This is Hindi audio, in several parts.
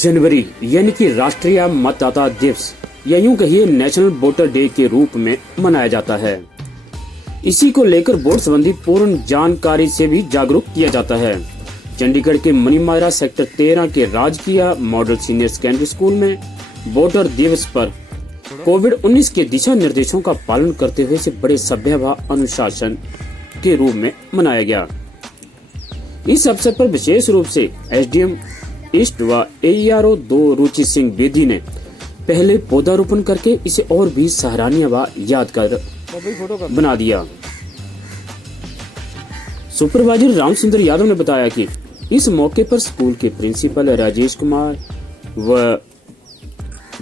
जनवरी यानी कि राष्ट्रीय मतदाता दिवस या यूं कहिए नेशनल वोटर डे के रूप में मनाया जाता है। इसी को लेकर वोट संबंधी पूर्ण जानकारी से भी जागरूक किया जाता है। चंडीगढ़ के मनीमाजरा सेक्टर 13 के राजकीय मॉडल सीनियर सेकेंडरी स्कूल में वोटर दिवस पर कोविड-19 के दिशा निर्देशों का पालन करते हुए इसे बड़े सभ्य व अनुशासन के रूप में मनाया गया। इस अवसर पर विशेष रूप से एसडीएम ईस्ट व एईआरओ 2 रुचि सिंह बेदी ने पहले पौधारोपण करके इसे और भी सराहनीय व यादगार बना दिया। सुपरवाइजर रामचंद्र यादव ने बताया कि इस मौके पर स्कूल के प्रिंसिपल राजेश कुमार व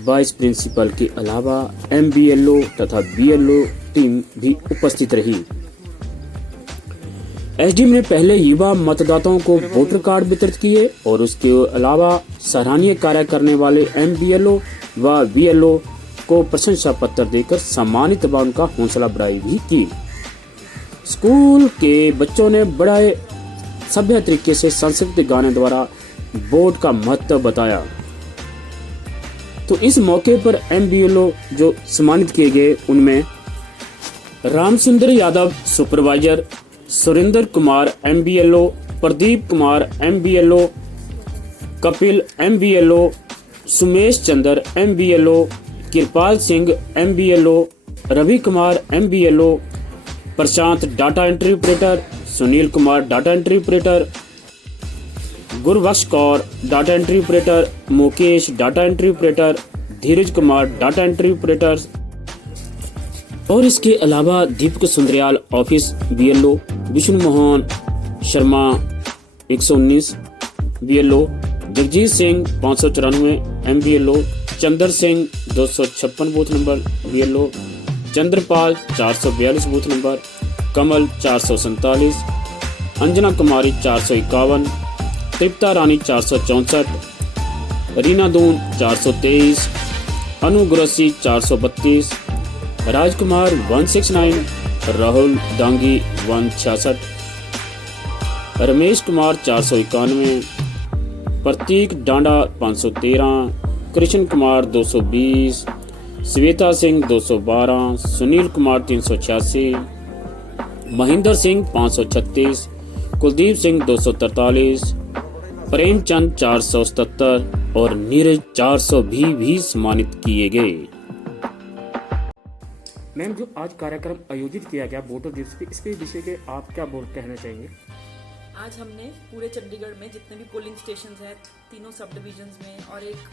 वाइस प्रिंसिपल के अलावा एमबीएलओ तथा बीएलओ टीम भी उपस्थित रही। एसडीएम ने पहले युवा मतदाताओं को वोटर कार्ड वितरित किए और उसके अलावा सराहनीय कार्य करने वाले एमबीएलओ व बीएलओ को प्रशंसा पत्र देकर सम्मानित व उनका हौसला बढ़ाई भी की। स्कूल के बच्चों ने बड़े सभ्य तरीके से सांस्कृतिक गाने द्वारा वोट का महत्व बताया। तो इस मौके पर एमबीएलओ जो सम्मानित किए गए उनमें Ramchandra Yadav supervisor, Surendra Kumar MBLO, Pradeep Kumar MBLO, Kapil MBLO, Sumesh Chandra MBLO, Kripal Singh MBLO, Ravi Kumar MBLO, Prashant data entry operator, Sunil Kumar data entry operator, Gurbaksh Kaur data entry operator, Mukesh data entry operator, Dheeraj Kumar data entry operator और इसके अलावा Deepak Sundriyal office BLO, Vishnu Mohan Sharma 119 BLO, Jagjit Singh 594 MBLO, Chandra Singh 256 booth number BLO, Chandrapal 442 booth number, कमल 447, अंजना कुमारी 451, तृप्ता रानी 464, रीना दून 423, अनु गुरसी 432, राजकुमार 169, राहुल दांगी 166, रमेश कुमार 491, प्रतीक डांडा 513, कृष्ण कुमार 220, श्वेता सिंह 212, सुनील कुमार 386, महेंद्र सिंह 536, कुलदीप सिंह 243, प्रेमचंद 477 और नीरज 400 भी सम्मानित किए गए। मैम, जो आज कार्यक्रम आयोजित किया गया वोटर दिवस पे, इसके विषय के आप क्या कहना चाहेंगे? आज हमने पूरे चंडीगढ़ में जितने भी पोलिंग स्टेशन हैं, तीनों सब डिविजन्स में और एक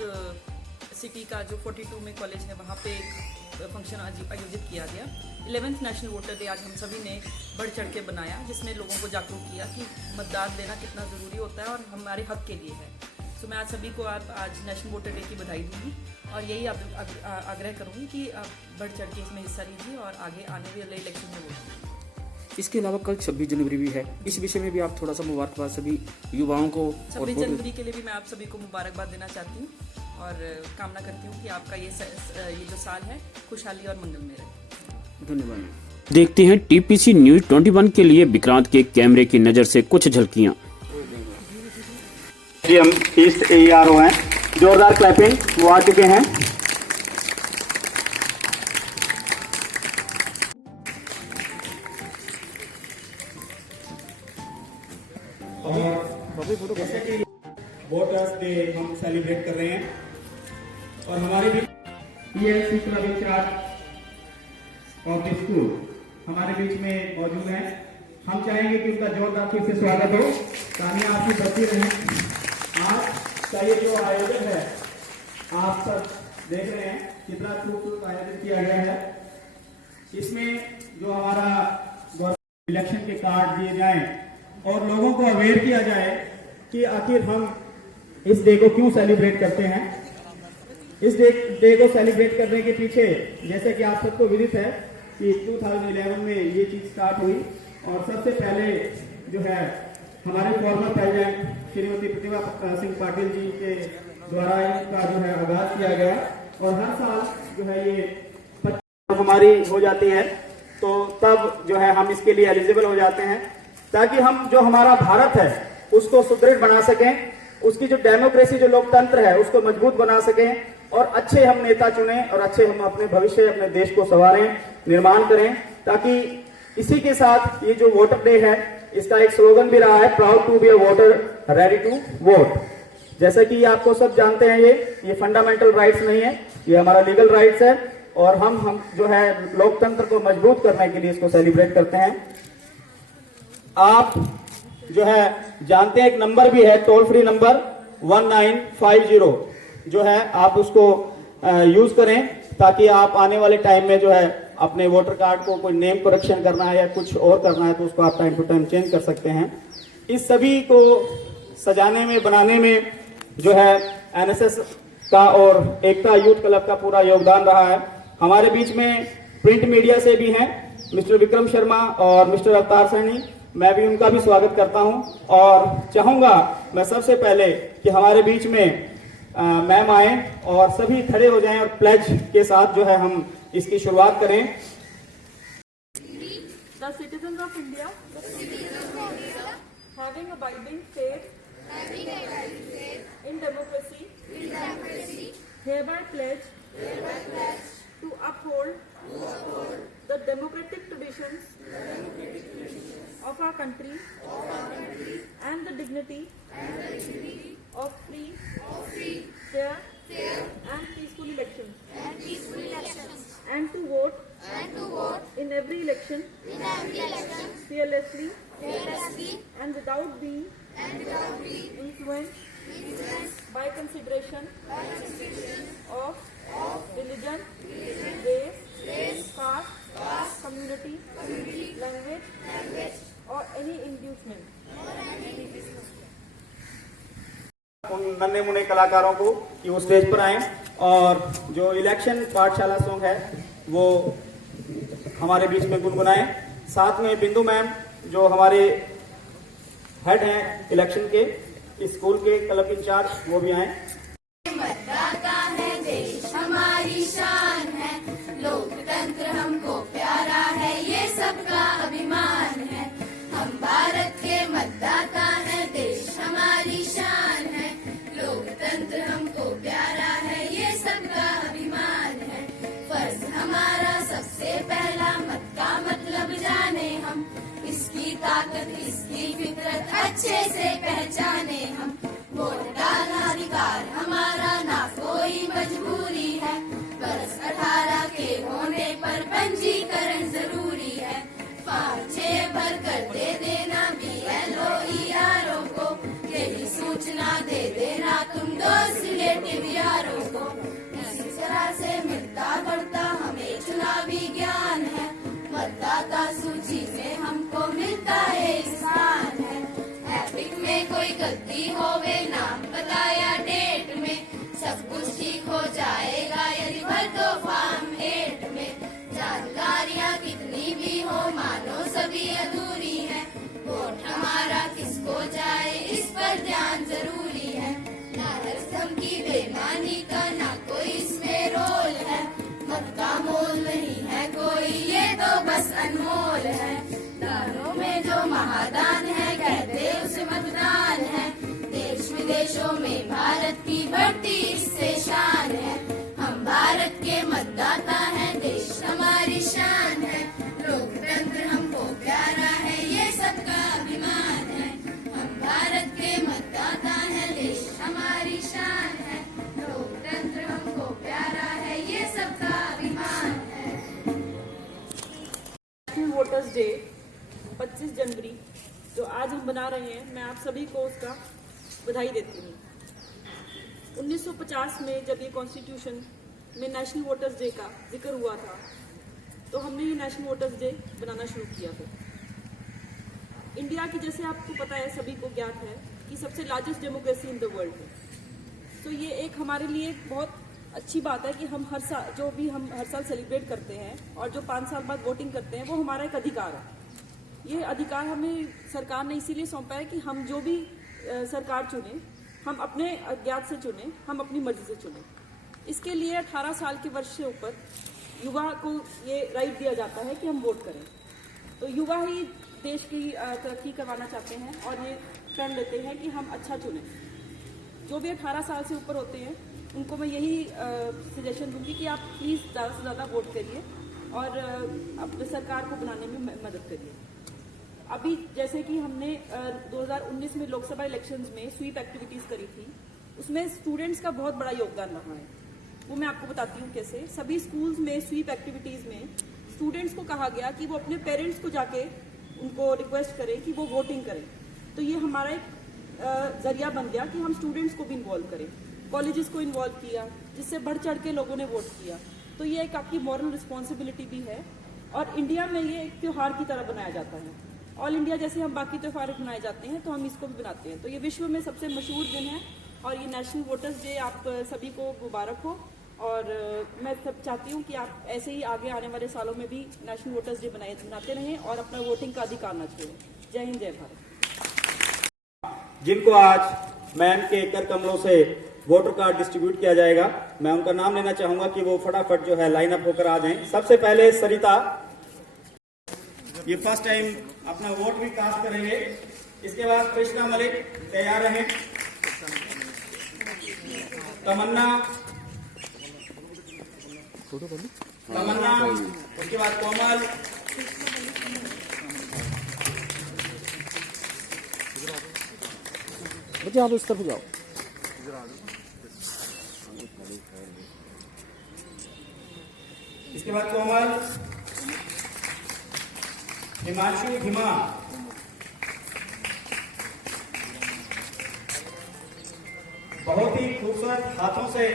सिटी का जो 42 में कॉलेज है वहाँ पे एक फंक्शन आयोजित किया गया। 11th नेशनल वोटर डे आज हम सभी ने बढ़ चढ़ के बनाया, जिसमें लोगों को जागरूक किया कि मतदान देना कितना ज़रूरी होता है और हमारे हक के लिए है। तो मैं आज सभी को आज नेशनल वोटर डे की बधाई दूंगी और यही आग्रह करूंगी कि आप बढ़ चढ़ के इसमें हिस्सा लीजिए और आगे आने वाले इलेक्शन में वोट। इसके अलावा कल 26 जनवरी भी है, इस विषय में भी आप थोड़ा सा मुबारकबाद सभी युवाओं को। 26 जनवरी के लिए भी मैं आप सभी को मुबारकबाद देना चाहती हूँ और कामना करती हूँ कि आपका ये जो साल है खुशहाली और मंगल में रहे। धन्यवाद। देखते हैं टीपीसी न्यूज 21 के लिए विक्रांत के कैमरे की नजर से कुछ झलकियां। हम ईस्ट एईआरओ हैं, जोरदार क्लैपिंग, वो आ चुके हैं। वोटर्स डे हम सेलिब्रेट कर रहे हैं और हमारे बीच PLC club incharge of the school हमारे बीच में मौजूद हैं। हम चाहेंगे कि उनका जोरदार फिर से स्वागत हो, तालियां आपकी बजती रहें। आज का ये जो आयोजन है आप सब देख रहे हैं कितना खूबसूरत आयोजन किया गया है। इसमें जो हमारा गवर्नमेंट इलेक्शन के कार्ड दिए जाएं और लोगों को अवेयर किया जाए कि आखिर हम इस डे को क्यों सेलिब्रेट करते हैं। इस डे को सेलिब्रेट करने के पीछे जैसे कि आप सबको विदित है कि 2011 में ये चीज स्टार्ट हुई और सबसे पहले जो है हमारे फॉर्मर प्रेसिडेंट श्रीमती प्रतिभा सिंह पाटिल जी के द्वारा इनका जो है आगाज किया गया और हर साल जो है ये हमारी हो जाती है तो तब जो है हम इसके लिए एलिजिबल हो जाते हैं ताकि हम जो हमारा भारत है उसको सुदृढ़ बना सकें उसकी जो डेमोक्रेसी, जो लोकतंत्र है, उसको मजबूत बना सकें और अच्छे हम नेता चुनें और अच्छे हम अपने भविष्य, अपने देश को संवारें, निर्माण करें, ताकि इसी के साथ ये जो वोटर डे है, इसका एक स्लोगन भी रहा है, proud to be a voter, ready to vote. जैसे कि आपको सब जानते हैं, ये फंडामेंटल राइट्स नहीं है, ये हमारा लीगल राइट्स है और हम जो है लोकतंत्र को मजबूत करने के लिए इसको सेलिब्रेट करते हैं। आप जो है जानते हैं, एक नंबर भी है, टोल फ्री नंबर 1950 जो है, आप उसको यूज करें ताकि आप आने वाले टाइम में जो है अपने वोटर कार्ड को कोई नेम करेक्शन करना है या कुछ और करना है तो उसको आप टाइम टू टाइम चेंज कर सकते हैं। इस सभी को सजाने में, बनाने में जो है एनएसएस का और एकता यूथ क्लब का पूरा योगदान रहा है। हमारे बीच में प्रिंट मीडिया से भी हैं मिस्टर विक्रम शर्मा और मिस्टर अवतार सैनी, मैं भी उनका भी स्वागत करता हूं और चाहूंगा मैं सबसे पहले कि हमारे बीच में मैम आए और सभी खड़े हो जाएं और प्लेज के साथ जो है हम इसकी शुरुआत करें। The citizens of India, having abiding faith in democracy, hereby pledge to uphold the democratic traditions of our country and the dignity of free, fair and peaceful elections, and to vote in every election fearlessly and without being influenced by consideration of religion, race, caste, community, language or any inducement. उन नन्हे मुन्ने कलाकारों को कि वो स्टेज पर आए और जो इलेक्शन पाठशाला सॉन्ग है वो हमारे बीच में गुनगुनाएं। साथ में बिंदु मैम जो हमारे हेड हैं इलेक्शन के, स्कूल के क्लब इंचार्ज, वो भी आए। मतदाता है देश हमारी शान है, लोकतंत्र हमको प्यारा है, ये सबका अभिमान है। हम भारत के मतदाता है, देश हमारी शान है, लोकतंत्र हमको प्यारा है, ये सबका अभिमान है। फर्ज हमारा सबसे पहला मत का मतलब जाने हम, इसकी ताकत इसकी फितरत अच्छे से पहचाने हम। वोट डालना अधिकार हमारा ना कोई मजबूरी है, बरस 18 के होने पर पंजीकरण जरूरी है। फॉर्म 6 भर कर दे देना BLO ERO को, यही सूचना दे देना तुम दोस्त रिलेटिव यारों को। इसी तरह से मिलता बढ़ता हमें चुनावी ज्ञान है, मतदाता सूची में हमको मिलता है स्थान है। एपिक में कोई गलती होवे नाम बताया डेट में, सब कुछ ठीक हो जाएगा यदि भर दो फॉर्म 8 में। जानकारियाँ कितनी भी हो मानो सभी अधूरी है, वोट हमारा किसको जाए इस पर ध्यान जरूरी है। लालच धमकी बेईमानी का ना कोई इसमें रोल है, मत का मोल नहीं है कोई ये तो बस अनमोल है। दानों में जो महादान है कहते उसे मतदान है, देश विदेशों में भारत की बढ़ती इससे शान है। हम भारत के मतदाता हैं, देश हमारी शान है, लोकतंत्र हमको प्यारा है, ये सबका अभिमान है। हम भारत के मतदाता हैं, देश हमारी शान है, लोकतंत्र हमको प्यारा है, ये सबका अभिमान है। नेशनल वोटर्स डे 25 जनवरी जो आज हम बना रहे हैं, मैं आप सभी को उसका बधाई देती हूँ। 1950 में जब ये कॉन्स्टिट्यूशन में नेशनल वोटर्स डे का जिक्र हुआ था तो हमने ये नेशनल वोटर्स डे बनाना शुरू किया था। इंडिया की, जैसे आपको पता है, सभी को ज्ञात है कि सबसे largest democracy in the world है। तो ये एक हमारे लिए बहुत अच्छी बात है कि हम हर साल जो भी हम हर साल सेलिब्रेट करते हैं और जो 5 साल बाद वोटिंग करते हैं वो हमारा एक अधिकार है। ये अधिकार हमें सरकार ने इसीलिए सौंपा है कि हम जो भी सरकार चुने हम अपने अज्ञात से चुने, हम अपनी मर्जी से चुने। इसके लिए 18 साल के वर्ष से ऊपर युवा को ये राइट दिया जाता है कि हम वोट करें। तो युवा ही देश की तरक्की करवाना चाहते हैं और ये प्रण लेते हैं कि हम अच्छा चुनें। जो भी 18 साल से ऊपर होते हैं उनको मैं यही सजेशन दूंगी कि आप प्लीज़ ज़्यादा से ज़्यादा वोट करिए और अपने सरकार को बनाने में मदद करिए। अभी जैसे कि हमने 2019 में लोकसभा इलेक्शंस में स्वीप एक्टिविटीज़ करी थी, उसमें स्टूडेंट्स का बहुत बड़ा योगदान रहा है। वो मैं आपको बताती हूँ कैसे। सभी स्कूल्स में स्वीप एक्टिविटीज़ में स्टूडेंट्स को कहा गया कि वो अपने पेरेंट्स को जाके उनको रिक्वेस्ट करें कि वो वोटिंग करें। तो ये हमारा एक जरिया बन गया कि हम स्टूडेंट्स को भी इन्वॉल्व करें, कॉलेजेस को इन्वॉल्व किया, जिससे बढ़ चढ़ के लोगों ने वोट किया। तो ये एक आपकी मॉरल रिस्पॉन्सिबिलिटी भी है और इंडिया में ये एक त्यौहार की तरह बनाया जाता है। ऑल इंडिया जैसे हम बाकी त्यौहार बनाए जाते हैं तो हम इसको भी बनाते हैं। तो ये विश्व में सबसे मशहूर दिन है और ये नेशनल वोटर्स डे आप सभी को मुबारक हो। और मैं सब चाहती हूँ कि आप ऐसे ही आगे आने वाले सालों में भी नेशनल वोटर्स डे बनाते रहें और अपना वोटिंग का अधिकार न छोड़ें। जय हिंद, जय भारत। जिनको आज मैम के कर कमलों से वोटर कार्ड डिस्ट्रीब्यूट किया जाएगा, मैं उनका नाम लेना चाहूंगा कि वो फटाफट जो है लाइन अप होकर आ जाएं। सबसे पहले सरिता, ये फर्स्ट टाइम अपना वोट भी कास्ट करेंगे। इसके बाद कृष्णा मलिक तैयार रहें। तमन्ना, उसके बाद कोमल, बच्चे आप उस तरफ जाओ। इसके बाद कोमल, हिमांशु, हिमा, बहुत ही खूबसूरत हाथों से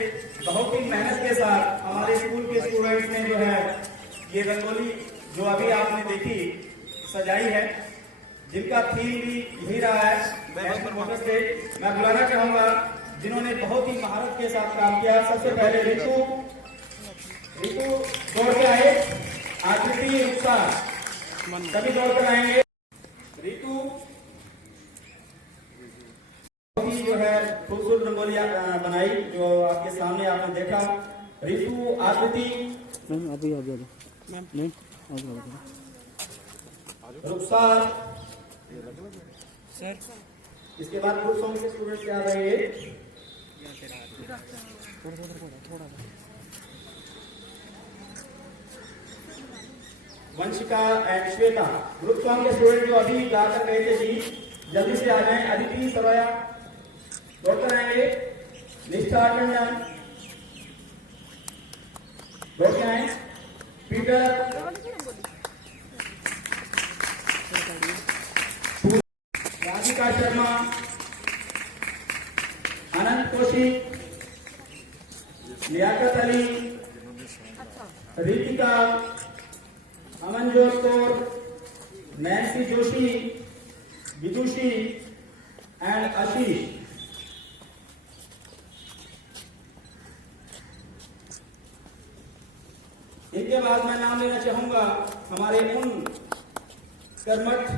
बहुत ही मेहनत के साथ हमारे स्कूल के स्टूडेंट्स ने जो है ये रंगोली जो अभी आपने देखी सजाई है, जिनका थीम भी यही रहा है नेशनल वोटर्स डे। मैं बुलाना चाहूंगा जिन्होंने बहुत ही महारत के साथ काम किया। सबसे पहले रितु दौड़ के आए, आकृति, उत्साह सभी दौड़ कर आएंगे। रितु जो है खूबसूरत रंगोलियां बनाई जो आपके सामने आपने देखा। रितु, आकृति, अभी नहीं रुखसार सर। इसके बाद ग्रुप सॉन्ग के स्टूडेंट्स क्या रहे हैं? Vanshika and Shweta, group song के स्टूडेंट जो अभी गाकर गए थे जी, जल्दी से आ जाएं। अदिति, सरया दौड़कर आएंगे। निष्ठा टंडन दौड़ के आए। Peter, Radhika Sharma, Anant Kaushik, Liaquat Ali, Ritika, Amanjot Kaur, Nancy Joshi, Vidushi and Ashish. इनके बाद मैं नाम लेना चाहूंगा हमारे उन कर्मठ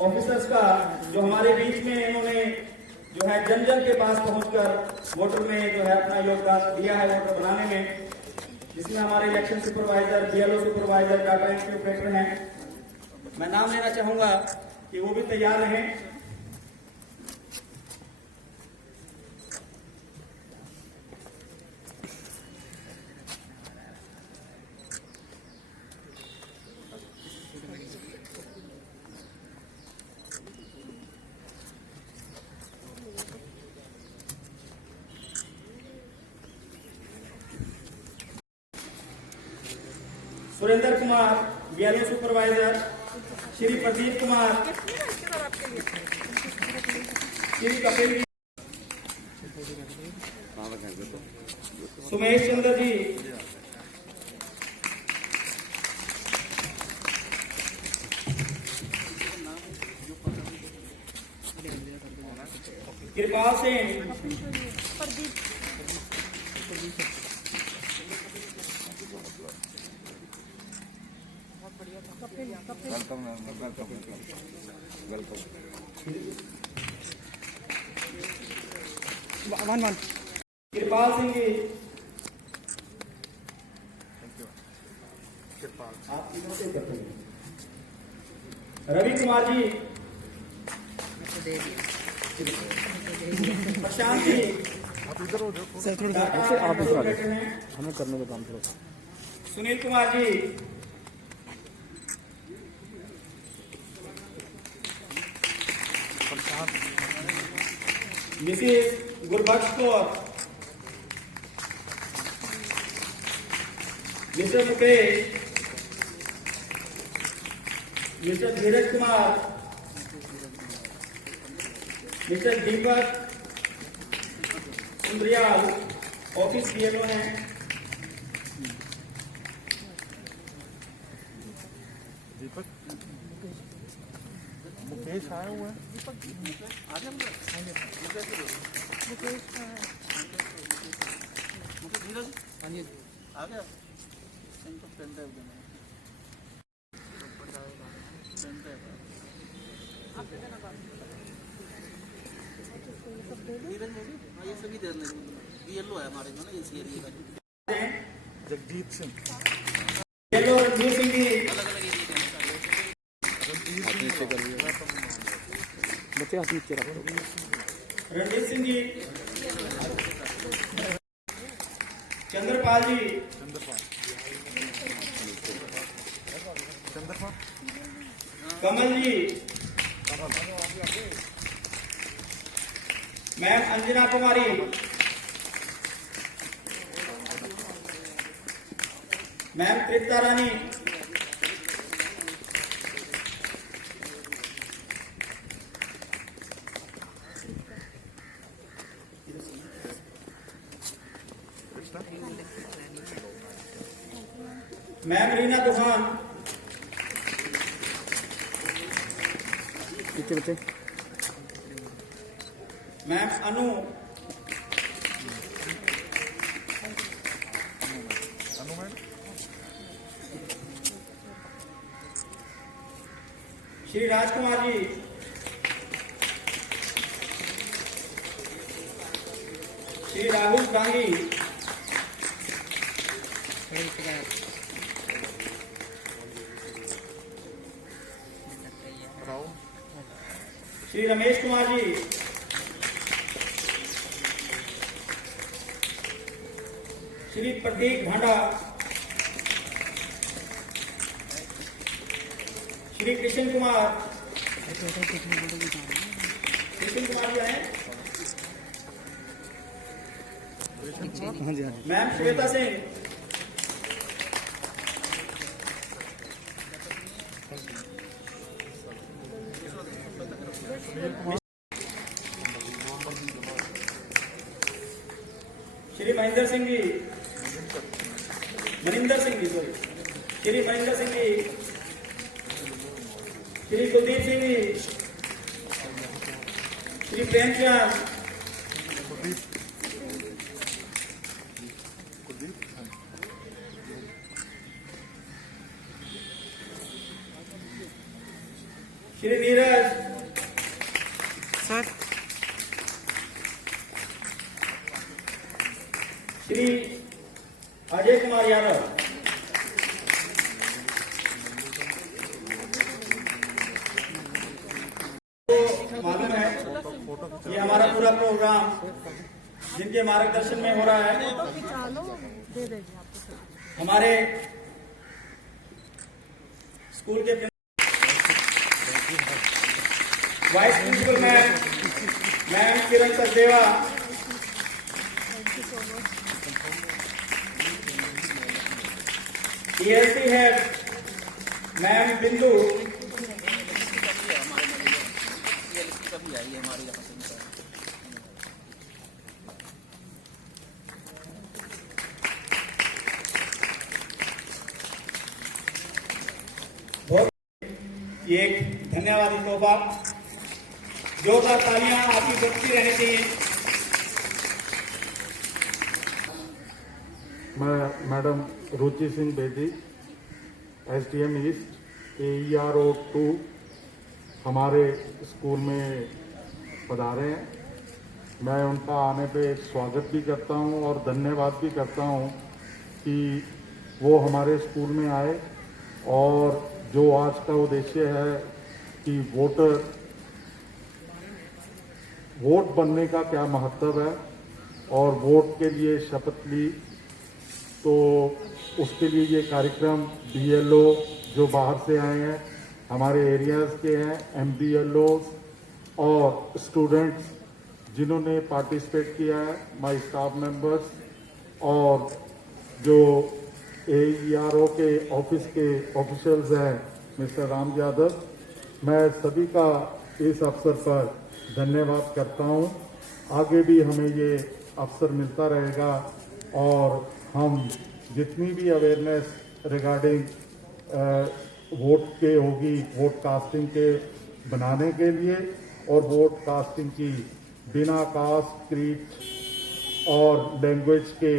ऑफिसर्स का जो हमारे बीच में इन्होंने जो है जन जन के पास पहुंचकर वोटर में जो है अपना योगदान दिया है वोटर बनाने में, जिसमें हमारे election supervisor, BLO supervisor, data entry operator हैं। मैं नाम लेना चाहूंगा कि वो भी तैयार रहें। सुरेंद्र कुमार, बीएलओ सुपरवाइजर, श्री प्रदीप कुमार, श्री कपिल, सुमेश चंद्र जी, कृपाल सिंह, कृपाल सिंह जी, आप रवि कुमार जी, प्रशांत जी आप इधर आ जाओ, हैं। हमें करने का काम थोड़ा। Sunil Kumar ji, Mrs Gurbaksh Kaur, mister Mukesh, mister Dheeraj Kumar, mister Deepak Sundriyal, office BLO हैं। मुकेश आया हुआ है। आ गया इनको पेन ड्राइव देना ये सभी दे बीएलओ है हमारे में ना इस एरिया का। जगजीत सिंह, बीएलओ रणजीत सिंह जी, बच्चे हाथ नीचे रखो। रणजीत सिंह जी, चंद्रपाल जी, कमल जी, मैम अंजना कुमारी, मैम तृप्ता रानी, मैम रीना तूफान, नीचे बच्चे। मैम अनु, श्री राजकुमार जी, श्री राहुल गांधी, श्री रमेश कुमार जी, श्री प्रतीक भांडा, श्री कृष्ण कुमार, कृष्ण कुमार जी आए, ma'am Shweta Singh, Shri Mahendra Singh ji, Maninder Singh ji, sorry, Shri Maninder Singh ji, Shri Kuldeep Singh ji, Shri Premchand, Shri Neeraj sir, Shri Ajay Kumar Yadav, तो मालूम है ये हमारा पूरा प्रोग्राम जिनके मार्गदर्शन में हो रहा है। हमारे स्कूल के वाइस प्रिंसिपल मैम किरण सचदेवा, ईएलसी हेड मैम बिंदु, कभी आई है हमारे यहाँ से। बहुत ये एक धन्यवादी तोहफा, जोरदार तालियां आपकी बजती रहनी चाहिए। मैं madam Ruchi Singh Bedi, SDM east AERO 2 हमारे स्कूल में पधारे हैं। मैं उनका आने पे स्वागत भी करता हूं और धन्यवाद भी करता हूं कि वो हमारे स्कूल में आए और जो आज का उद्देश्य है कि वोट बनने का क्या महत्व है और वोट के लिए शपथ ली, तो उसके लिए ये कार्यक्रम BLO जो बाहर से आए हैं, हमारे एरियाज के हैं, MBLO और स्टूडेंट्स जिन्होंने पार्टिसिपेट किया है, माय स्टाफ मेंबर्स और जो AERO के ऑफिस के ऑफिशियल्स हैं, मिस्टर राम यादव, मैं सभी का इस अवसर पर धन्यवाद करता हूं। आगे भी हमें ये अवसर मिलता रहेगा और हम जितनी भी अवेयरनेस रिगार्डिंग वोट के होगी, वोट कास्टिंग के बनाने के लिए और वोट कास्टिंग की बिना कास्ट, क्रीड और लैंग्वेज के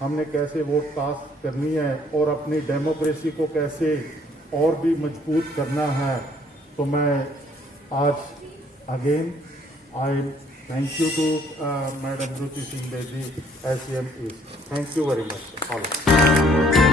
हमने कैसे वोट कास्ट करनी है और अपनी डेमोक्रेसी को कैसे और भी मजबूत करना है, तो मैं आज again I thank you to madam Ruchi Singh Bedi, SCM East. Thank you very much all.